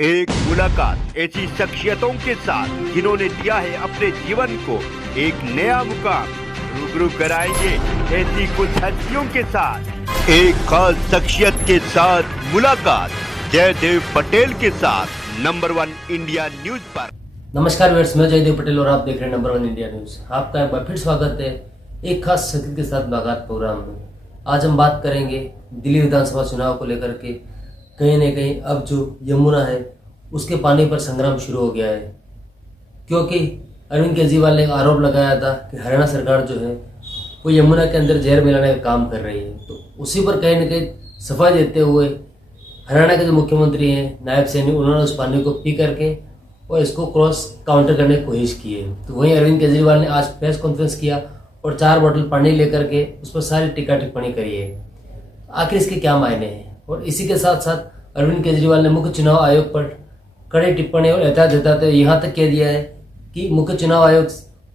एक मुलाकात ऐसी शख्सियतों के साथ जिन्होंने दिया है अपने जीवन को एक नया मुकाम। रूबरू कराएंगे ऐसी कुछ हस्तियों के साथ एक खास शख्सियत के साथ मुलाकात जयदेव पटेल के साथ नंबर 1 इंडिया न्यूज पर। नमस्कार व्यूअर्स, मैं जयदेव पटेल और आप देख रहे हैं नंबर 1 इंडिया न्यूज। आपका एक बार फिर स्वागत है एक खास शख्सियत के साथ मुलाकात प्रोग्राम में। आज हम बात करेंगे दिल्ली विधानसभा चुनाव को लेकर के। कहीं न कहीं अब जो यमुना है उसके पानी पर संग्राम शुरू हो गया है, क्योंकि अरविंद केजरीवाल ने एक आरोप लगाया था कि हरियाणा सरकार जो है वो यमुना के अंदर जहर मिलाने का काम कर रही है। तो उसी पर कहीं न कहीं सफाई देते हुए हरियाणा के जो मुख्यमंत्री हैं नायब सैनी, उन्होंने उस पानी को पी करके और इसको क्रॉस काउंटर करने की कोशिश की है। तो वहीं अरविंद केजरीवाल ने आज प्रेस कॉन्फ्रेंस किया और 4 बोतल पानी लेकर के उस पर सारी टीका टिप्पणी करी है। आखिर इसके क्या मायने हैं? और इसी के साथ साथ अरविंद केजरीवाल ने मुख्य चुनाव आयोग पर कड़ी टिप्पणी और एहतियात जताते हुए यहाँ तक कह दिया है कि मुख्य चुनाव आयोग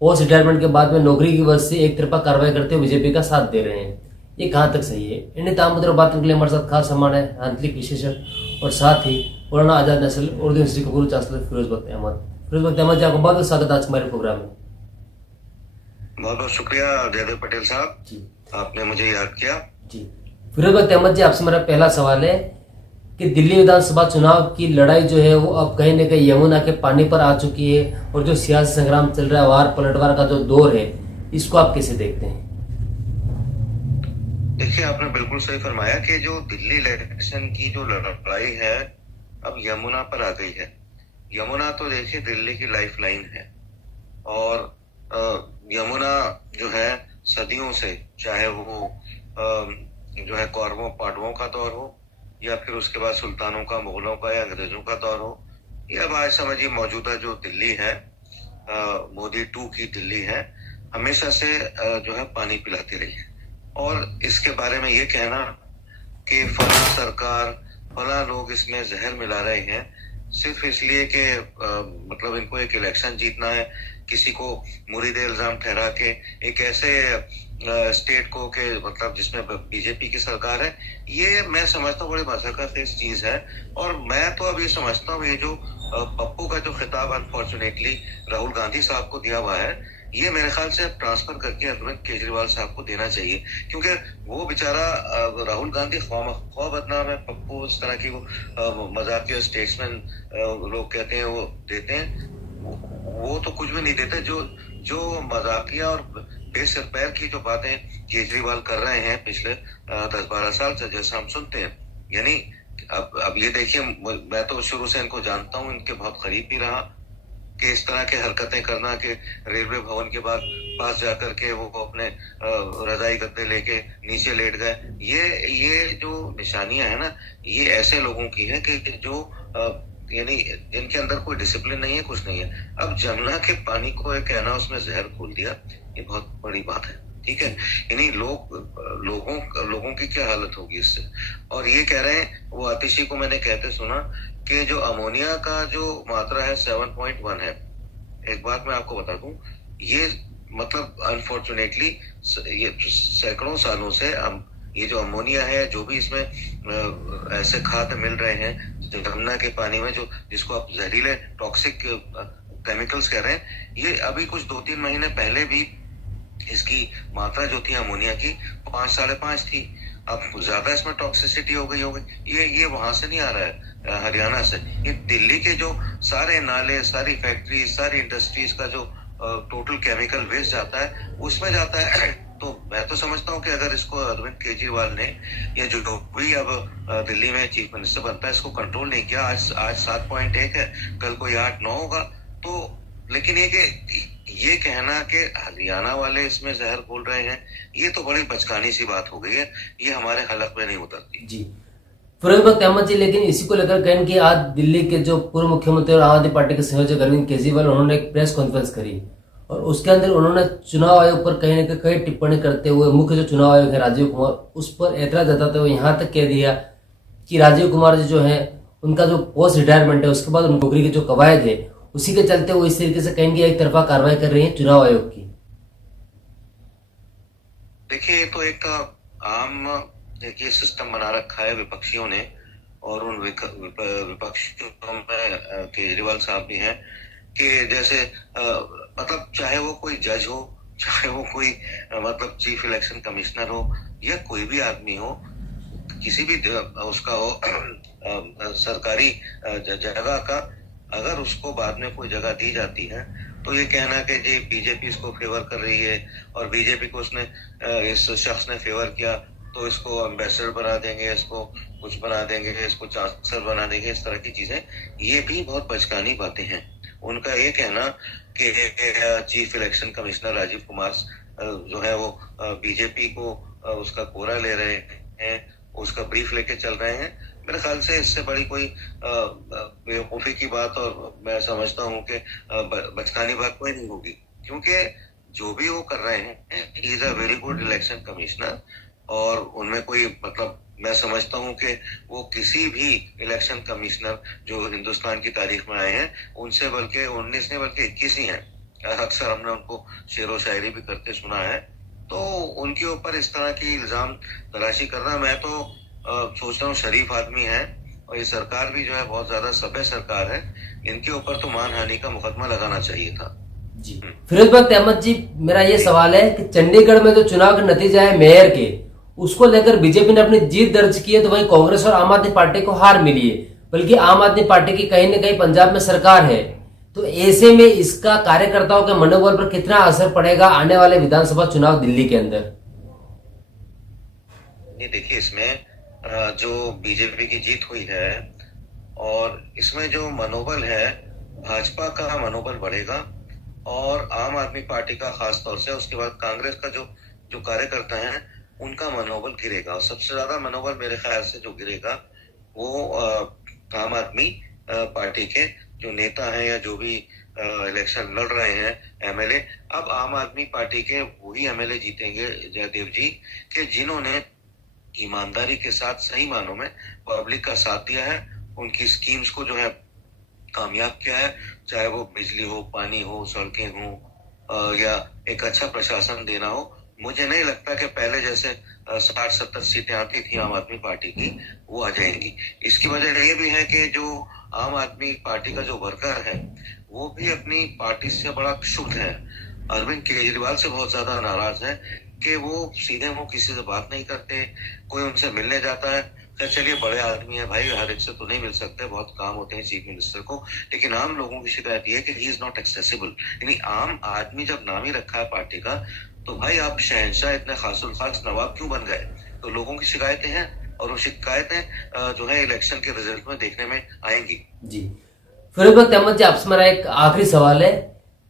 पोस्ट रिटायरमेंट के बाद में नौकरी की वजह से एक तरफा कार्रवाई करते हुए बीजेपी का साथ दे रहे हैं। ये कहाँ तक सही है? इन तमाम मुद्दों पर बात करने के लिए हमारे साथ खास सम्मान है आंतरिक विशेषज्ञ और साथ ही मौलाना आजाद नेशनल उर्दू इंस्टीट्यूट के गुरु चांसलर फिरोज बख्त अहमद। फिरोज बख्त अहमद जी, आपको बहुत बहुत स्वागत आज हमारे प्रोग्राम में। बहुत बहुत शुक्रिया जयदेव पटेल साहब जी, आपने मुझे याद किया जी। फिरोज बख्त अहमद जी, आपसे मेरा पहला सवाल है कि दिल्ली विधानसभा चुनाव की लड़ाई जो है वो अब कहीं न कहीं यमुना के पानी पर आ चुकी है और जो सियासी संग्राम चल रहा है, वार पलटवार का जो दौर है, इसको आप कैसे देखते हैं? देखिए, आपने बिल्कुल सही फरमाया कि जो दिल्ली इलेक्शन की जो लड़ाई है अब यमुना पर आ गई है। यमुना तो देखिए दिल्ली की लाइफ लाइन है और यमुना जो है सदियों से, चाहे वो जो है कौरवों पांडवों का दौर हो या फिर उसके बाद सुल्तानों का, मुगलों का या अंग्रेजों का दौर हो, या आज समझिए मौजूदा जो दिल्ली है, मोदी 2 की दिल्ली है, हमेशा से जो है पानी पिलाती रही है। और इसके बारे में ये कहना कि फला सरकार, फला लोग इसमें जहर मिला रहे हैं सिर्फ इसलिए कि मतलब इनको एक इलेक्शन जीतना है, किसी को मुरीद इल्जाम ठहरा के एक ऐसे स्टेट को के मतलब जिसमें बीजेपी की सरकार है, ये मैं समझता हूँ बड़ी मशक्कत इस चीज है। और मैं तो अब ये समझता हूँ ये जो पप्पू का जो खिताब अनफॉर्चुनेटली राहुल गांधी साहब को दिया हुआ है, ये मेरे ख्याल से ट्रांसफर करके अरविंद केजरीवाल साहब को देना चाहिए, क्योंकि वो बेचारा राहुल गांधी ख्वाह बदनाम है। पप्पू इस तरह की वो मजाकिया स्टेट्समैन लोग कहते हैं वो देते हैं, वो तो कुछ भी नहीं देते। जो मजाकिया और बेसिर पैर की जो बातें केजरीवाल कर रहे हैं पिछले 10-12 साल से, जैसा हम सुनते हैं, यानी अब ये देखिए, मैं तो शुरू से इनको जानता हूँ, इनके बहुत करीब भी रहा कि इस तरह के हरकतें करना कि रेलवे भवन के बाद पास जाकर के वो अपने रजाई गद्दे लेके नीचे लेट गए, ये जो निशानियां है ना, ये ऐसे लोगों की है कि जो यानी इनके अंदर कोई डिसिप्लिन नहीं है, कुछ नहीं है। अब जमुना के पानी को एक कहना उसमें जहर घोल दिया, ये बहुत बड़ी बात है, ठीक है। यानी लोगों की क्या हालत होगी इससे। और ये कह रहे हैं, वो आतिशी को मैंने कहते सुना कि जो अमोनिया का जो मात्रा है 7.1 है। एक बात मैं आपको बता दूं, ये मतलब अनफॉर्चुनेटली ये सैकड़ों सालों से ये जो अमोनिया है, जो भी इसमें ऐसे खाद्य मिल रहे हैं यमुना के पानी में, जो जिसको आप जहरीले टॉक्सिक केमिकल्स कह रहे हैं, ये अभी कुछ 2-3 महीने पहले भी इसकी मात्रा जो थी अमोनिया की 5-5.5 थी। अब ज्यादा इसमें टॉक्सिसिटी हो गई होगी। ये वहां से नहीं आ रहा है, हरियाणा से। ये दिल्ली के जो सारे नाले, सारी फैक्ट्री, सारी इंडस्ट्रीज का जो टोटल केमिकल वेस्ट जाता है उसमें जाता है। तो मैं तो समझता हूँ कि अगर इसको अरविंद केजरीवाल ने या जो भी अब दिल्ली में चीफ मिनिस्टर बनता है, इसको कंट्रोल नहीं किया, आज 7.1 है, कल कोई 8-9 होगा, तो लेकिन ये कहना कि हरियाणा वाले इसमें जहर बोल रहे हैं, ये तो बड़ी बचकानी सी बात हो गई है, ये हमारे हलक में नहीं उतरती जी। फिरोज बख्त अहमद जी, लेकिन इसी को लेकर कहें कि आज दिल्ली के जो पूर्व मुख्यमंत्री और आम आदमी पार्टी के संयोजक अरविंद केजरीवाल, उन्होंने एक प्रेस कॉन्फ्रेंस करी और उसके अंदर उन्होंने चुनाव आयोग पर कहीं न कहीं टिप्पणी करते हुए मुख्य जो चुनाव आयोग है राजीव कुमार, उस पर एतराज जताते हुए यहाँ तक कह दिया कि राजीव कुमार जी जो है उनका जो पोस्ट रिटायरमेंट है उसके बाद नौकरी की जो कवायद है, उसी के चलते वो इस तरीके से कहेंगे एक तरफा कार्रवाई कर रही है चुनाव आयोग की। देखिए, ये तो एक आम देखिए सिस्टम बना रखा है विपक्षियों ने, और उन विपक्षियों में केजरीवाल साहब भी हैं कि जैसे मतलब चाहे वो कोई जज हो, चाहे वो कोई मतलब चीफ इलेक्शन कमिश्नर हो या कोई भी आदमी हो, किसी भी उसका हो सरकारी जगह का, अगर उसको बाद में कोई जगह दी जाती है तो ये कहना कि जी बीजेपी इसको फेवर कर रही है और बीजेपी को उसने इस शख्स ने फेवर किया तो इसको एम्बेसडर बना देंगे, इसको कुछ बना देंगे, इसको चांसलर बना देंगे, इस तरह की चीजें, ये भी बहुत बचकानी बातें हैं। उनका ये कहना कि chief election commissioner Rajiv Kumar जो है वो बीजेपी को उसका कोरा ले रहे हैं, उसका ब्रीफ लेके चल रहे हैं, मेरे ख्याल से इससे बड़ी कोई बेवकूफी की बात और मैं समझता हूँ कि बचकानी बात कोई नहीं होगी, क्योंकि जो भी वो कर रहे हैं he is a very good election commissioner और उनमें कोई मतलब मैं समझता हूँ कि वो किसी भी इलेक्शन कमिश्नर जो हिंदुस्तान की तारीख में आए हैं उनसे बल्कि 19 नहीं बल्कि 21 ही हैं। अक्सर हमने उनको शेरो शायरी भी करते सुना है, तो उनके ऊपर इस तरह की इल्जाम तलाशी करना, मैं तो सोचता हूँ शरीफ आदमी है और ये सरकार भी जो है बहुत ज्यादा सभ्य सरकार है, इनके ऊपर तो मानहानि का मुकदमा लगाना चाहिए था। जी फिरोज अहमद जी, मेरा ये सवाल है कि चंडीगढ़ में जो चुनाव के नतीजा है मेयर के, उसको लेकर बीजेपी ने अपनी जीत दर्ज की है, तो वहीं कांग्रेस और आम आदमी पार्टी को हार मिली है, बल्कि आम आदमी पार्टी की कहीं न कहीं पंजाब में सरकार है। तो ऐसे में इसका कार्यकर्ताओं के मनोबल पर कितना असर पड़ेगा आने वाले विधानसभा चुनाव दिल्ली के अंदर? ये देखिए, इसमें जो बीजेपी की जीत हुई है और इसमें जो मनोबल है, भाजपा का मनोबल बढ़ेगा और आम आदमी पार्टी का खास तौर से, उसके बाद कांग्रेस का जो कार्यकर्ता हैं उनका मनोबल गिरेगा। और सबसे ज्यादा मनोबल मेरे ख्याल से जो गिरेगा वो आम आदमी पार्टी के जो नेता हैं या जो भी इलेक्शन लड़ रहे हैं एमएलए, अब आम आदमी पार्टी के वही एमएलए जीतेंगे जयदेव जी के जिन्होंने ईमानदारी के साथ सही मानों में पब्लिक का साथ दिया है, उनकी स्कीम्स को जो है कामयाब किया है, चाहे वो बिजली हो, पानी हो, सड़कें हो या एक अच्छा प्रशासन देना हो। मुझे नहीं लगता कि पहले जैसे 60-70 सीटें आती थी आम आदमी पार्टी की, वो आ जाएंगी। इसकी वजह ये भी है कि जो आम आदमी पार्टी का जो वर्कर है वो भी अपनी पार्टी से बड़ा क्षुब्ध है, अरविंद केजरीवाल से बहुत ज्यादा नाराज है कि वो सीधे मुंह किसी से बात नहीं करते, कोई उनसे मिलने जाता है, चलिए बड़े आदमी है भाई, हर एक से तो नहीं मिल सकते, बहुत काम होते हैं चीफ मिनिस्टर को, लेकिन आम लोगों की शिकायत ये है कि ही इज नॉट एक्सेसिबल। यानी आम आदमी जब नाम ही रखा है पार्टी का, तो भाई आप शहंशाह इतने खासुल खास नवाब क्यों बन गए? तो लोगों की शिकायतें हैं और वो शिकायतें जो है इलेक्शन के रिजल्ट में देखने में आएंगी। जी फिरोज अहमद जी, आपसे मेरा एक आखिरी सवाल है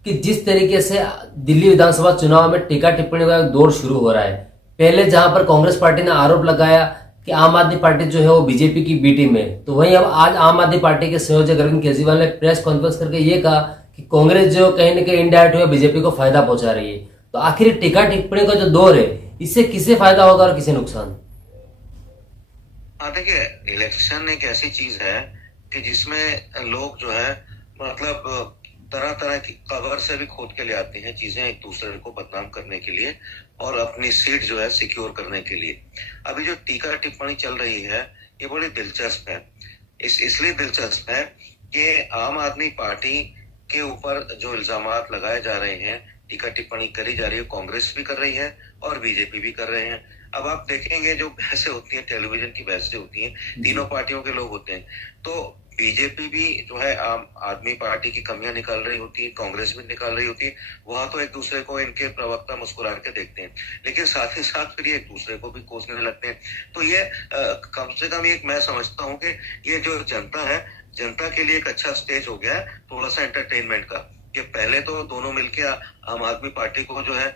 कि जिस तरीके से दिल्ली विधानसभा चुनाव में टीका टिप्पणी का दौर शुरू हो रहा है, पहले जहां पर कांग्रेस पार्टी ने आरोप लगाया कि आम आदमी पार्टी जो है वो बीजेपी की बी टीम है, तो वहीं अब आज आम आदमी पार्टी के संयोजक अरविंद केजरीवाल ने प्रेस कॉन्फ्रेंस करके ये कहा कि कांग्रेस जो कहीं न कहीं इनडायरेक्ट हुए बीजेपी को फायदा पहुंचा रही है। तो आखिर टीका टिप्पणी का जो दौर है, इससे किसे फायदा होगा और किसे नुकसान? देखिए, इलेक्शन एक ऐसी चीज है कि जिसमें लोग जो है मतलब तरह तरह की खबर से भी खोद के ले आते हैं चीजें एक दूसरे को बदनाम करने के लिए और अपनी सीट जो है सिक्योर करने के लिए। अभी जो टीका टिप्पणी चल रही है ये बड़ी दिलचस्प है, इसलिए दिलचस्प है कि आम आदमी पार्टी के ऊपर जो इल्जामात लगाए जा रहे हैं, टीका टिप्पणी करी जा रही है, कांग्रेस भी कर रही है और बीजेपी भी कर रहे हैं। अब आप देखेंगे जो बहसें होती हैं, टेलीविजन की बहसें होती हैं, तीनों पार्टियों के लोग होते हैं, तो बीजेपी भी जो है आम आदमी पार्टी की कमियां निकाल रही होती है, कांग्रेस भी निकाल रही होती है, वहां तो एक दूसरे को इनके प्रवक्ता मुस्कुरा के देखते हैं, लेकिन साथ ही साथ फिर ये एक दूसरे को भी कोसने लगते हैं। तो ये कम से कम एक मैं समझता हूँ कि ये जो जनता है, जनता के लिए एक अच्छा स्टेज हो गया है थोड़ा सा एंटरटेनमेंट का, कि पहले तो दोनों मिलके आम आदमी पार्टी को जो है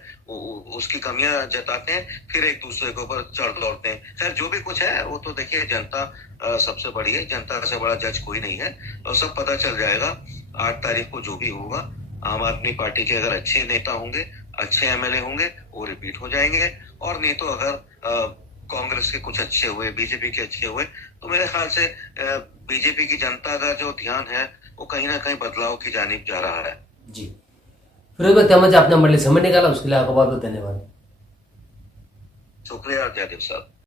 उसकी कमियां जताते हैं, फिर एक दूसरे के ऊपर चढ़ दौड़ते हैं। खैर जो भी कुछ है वो तो देखिए, जनता सबसे बड़ी है, जनता से बड़ा जज कोई नहीं है, और सब पता चल जाएगा 8 तारीख को जो भी होगा। आम आदमी पार्टी के अगर अच्छे नेता होंगे, अच्छे एमएलए होंगे, वो रिपीट हो जाएंगे, और नहीं तो अगर कांग्रेस के कुछ अच्छे हुए, बीजेपी के अच्छे हुए, तो मेरे ख्याल से बीजेपी की जनता का जो ध्यान है वो कहीं ना कहीं बदलाव की जानिब जा रहा है। जी फिरोज अहमद, आपने हमारे लिए समय निकाला, उसके लिए आपका बहुत बहुत धन्यवाद। शुक्रिया जयदेव साहब।